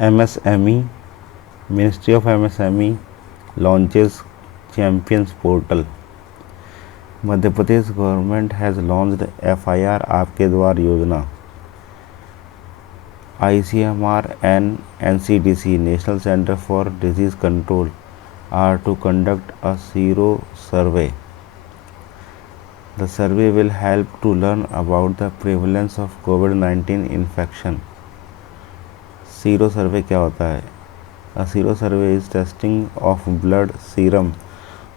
MSME, Ministry of MSME launches Champions Portal. Madhya Pradesh government has launched FIR Aapke Dwar Yojana. ICMR and NCDC, National Center for Disease Control, are to conduct a sero survey. The survey will help to learn about the prevalence of COVID-19 infection. Sero survey क्या होता है? A sero survey is testing of blood serum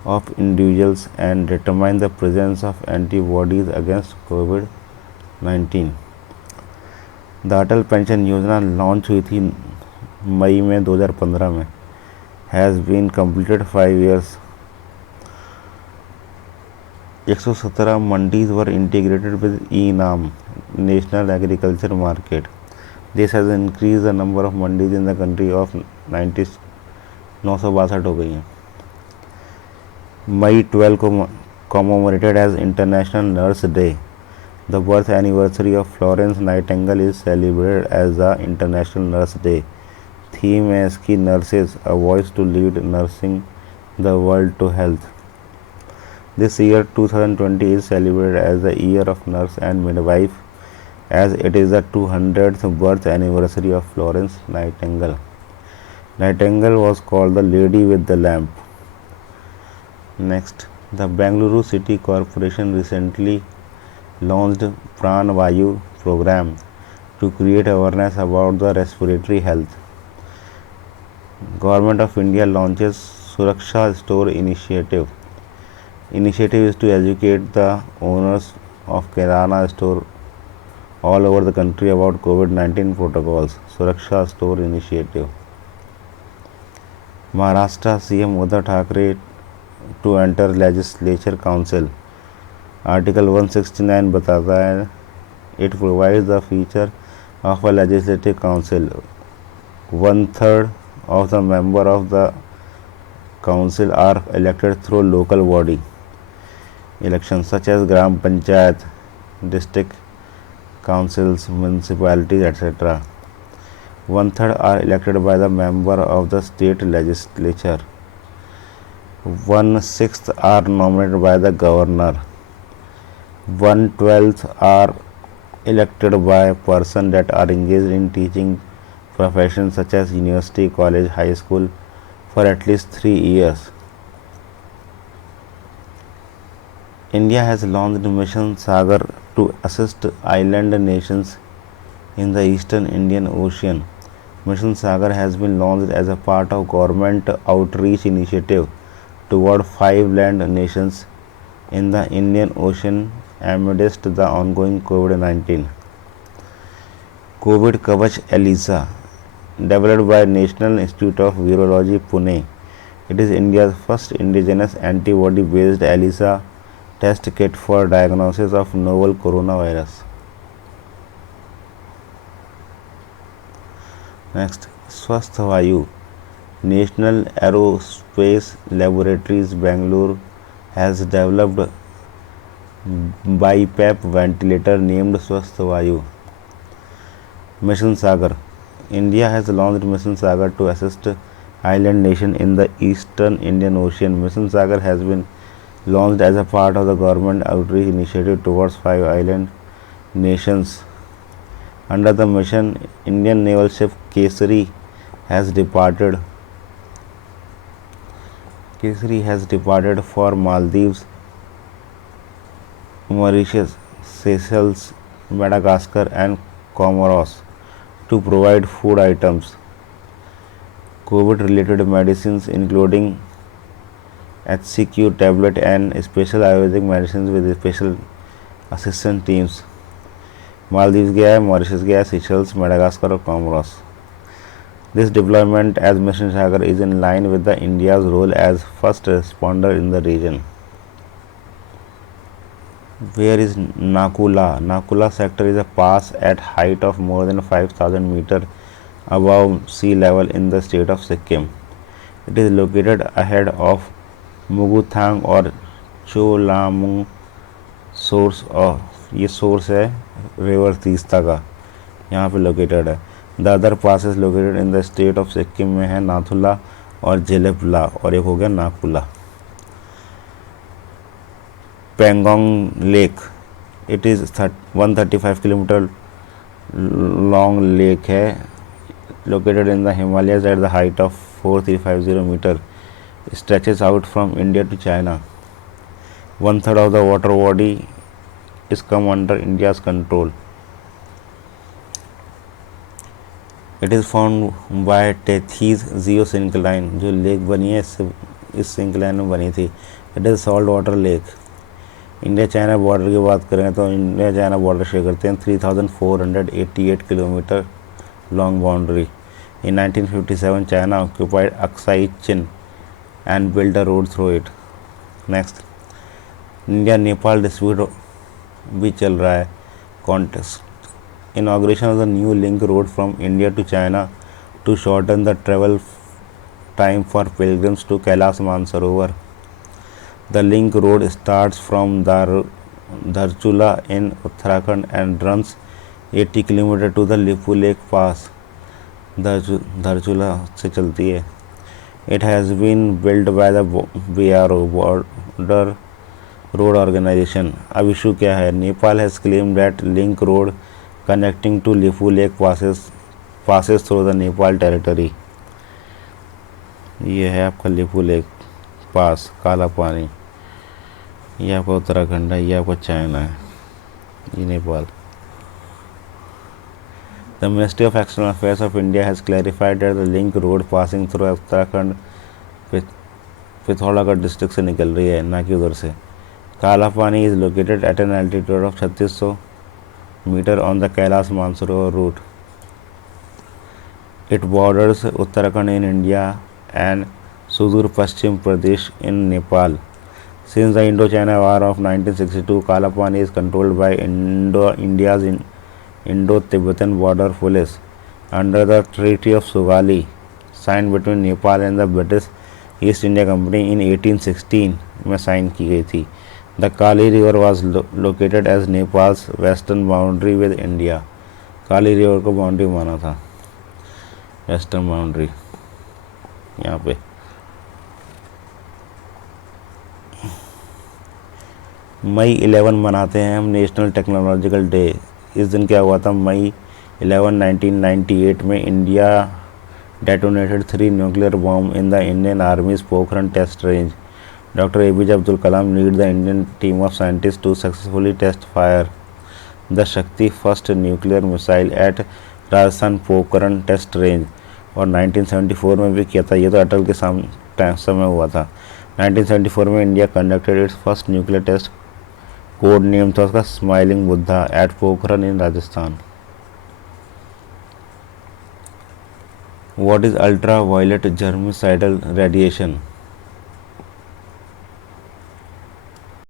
of individuals and determine the presence of antibodies against COVID-19. The Atal pension Yojana launch हुई थी मई में 2015 में. Has been completed 5 years. 117 mandis were integrated with eNAM, national agriculture market. This has increase the number of mandis in the country of 962 हो गई हैं. मई 12 को commemorated as international nurse day. The birth anniversary of Florence Nightingale is celebrated as the International Nurse Day. Theme है इसकी nurses, a voice to lead nursing the world to health. This year 2020 is celebrated as the year of nurse and midwife, as it is the 200th birth anniversary of Florence Nightingale. Nightingale was called the lady with the lamp. Next, the Bengaluru City Corporation recently launched Pran Vayu program to create awareness about the respiratory health. Government of India launches Suraksha Store initiative. Initiative is to educate the owners of Kirana store all over the country about COVID-19 protocols. Suraksha Store initiative. Maharashtra CM Uddhav Thackeray to enter Legislature Council. Article 169 बताता है it provides the feature of a legislative council. 1/3 of the member of the council are elected through local body elections such as gram panchayat, district councils, municipalities, etc. 1/3 are elected by the member of the state legislature. 1/6 are nominated by the governor. 1/12 are elected by persons that are engaged in teaching professions such as university, college, high school for at least 3 years. India has launched Mission Sagar to assist island nations in the eastern Indian Ocean. Mission Sagar has been launched as a part of government outreach initiative toward 5 land nations in the Indian Ocean amidst the ongoing COVID-19. COVID Kavach ELISA, developed by National Institute of Virology, Pune. It is India's first indigenous antibody-based ELISA test kit for diagnosis of novel coronavirus. Next, Swasth Vayu. National Aerospace Laboratories, Bangalore has developed BiPAP ventilator named Swasth Vayu. Mission Sagar. India has launched Mission Sagar to assist island nation in the eastern Indian Ocean. Mission Sagar has been launched as a part of the government outreach initiative towards 5 island nations. Under the mission, Indian naval ship Kesari has departed for Maldives, Mauritius, Seychelles, Madagascar and Comoros to provide food items, COVID-related medicines including HCQ tablet and special Ayurvedic medicines with special assistance teams. Maldives गया है, Mauritius गया है, Seychelles, Madagascar और Comoros. This deployment as Mission Sagar is in line with the India's role as first responder in the region. Where is Nakula? Nakula sector is a pass at height of more than 5,000 meters above sea level in the state of Sikkim. It is located ahead of Muguthang और Cholamung source of ये source है river Teesta का, यहाँ पे located है. The other passes located in the state of Sikkim में है नाथुला और जेलेपला, और एक हो गया Nakula. Pangong lake, it is 135 kilometre long lake है, located in the Himalayas at the height of 4350 metre, stretches out from India to China. One third of the water body is come under India's control. It is formed by Tethys geosyncline, जो lake बनी है इस syncline में बनी थी। It is salt water lake. India China border की बात करें तो इंडिया चाइना बॉर्डर शेयर करते हैं 3488 kilometre long boundary. In 1957 China occupied Aksai Chin and build a road through it. Next, India Nepal dispute भी चल रहा है contest. Inauguration of the new link road from India to China to shorten the travel time for pilgrims to Kailash Mansarovar. The link road starts from Dharchula in Uttarakhand and runs 80 kilometre to the Lipulekh pass. Dharchula से चलती है। It has been built by the BRO Border Road Organization. अब issue क्या है? Nepal has claimed that link road connecting to Lipu Lake passes through the Nepal territory. ये है आपका Lipu lake पास, काला पानी। ये आपका उत्तराखंड है, ये आपका चाइना है, ये Nepal. The Ministry of External Affairs of India has clarified that the link road passing through Uttarakhand Pithoragarh district से निकल रही है, ना कि उधर से। Kala Pani is located at an altitude of 3600 metre on the Kailash Mansarovar route. It borders Uttarakhand in India and Sudur Paschim Pradesh in Nepal. Since the Indo China war of 1962 Kala Pani is controlled by India's Indo-Tibetan border police under the Treaty of Sugali signed between Nepal and the British East India Company in 1816 में sign की गई थी। The Kali River was located as Nepal's western boundary with India. Kali river को boundary माना था, western boundary यहाँ पे। मई 11 मनाते हैं हम नेशनल टेक्नोलॉजिकल डे। इस दिन क्या हुआ था? मई 11, 1998 में India detonated 3 nuclear bomb in the Indian army's Pokhran test range. Doctor APJ Abdul Kalam lead the Indian team of scientist to successfully test fire the Shakti first nuclear missile at Rajasthan Pokhran test range. और 1974 में भी किया था, ये तो अटल के समय हुआ था। 1974 में India conducted its first nuclear test, code name था उसका smiling Buddha, at Pokhran in Rajasthan. What is ultraviolet germicidal radiation?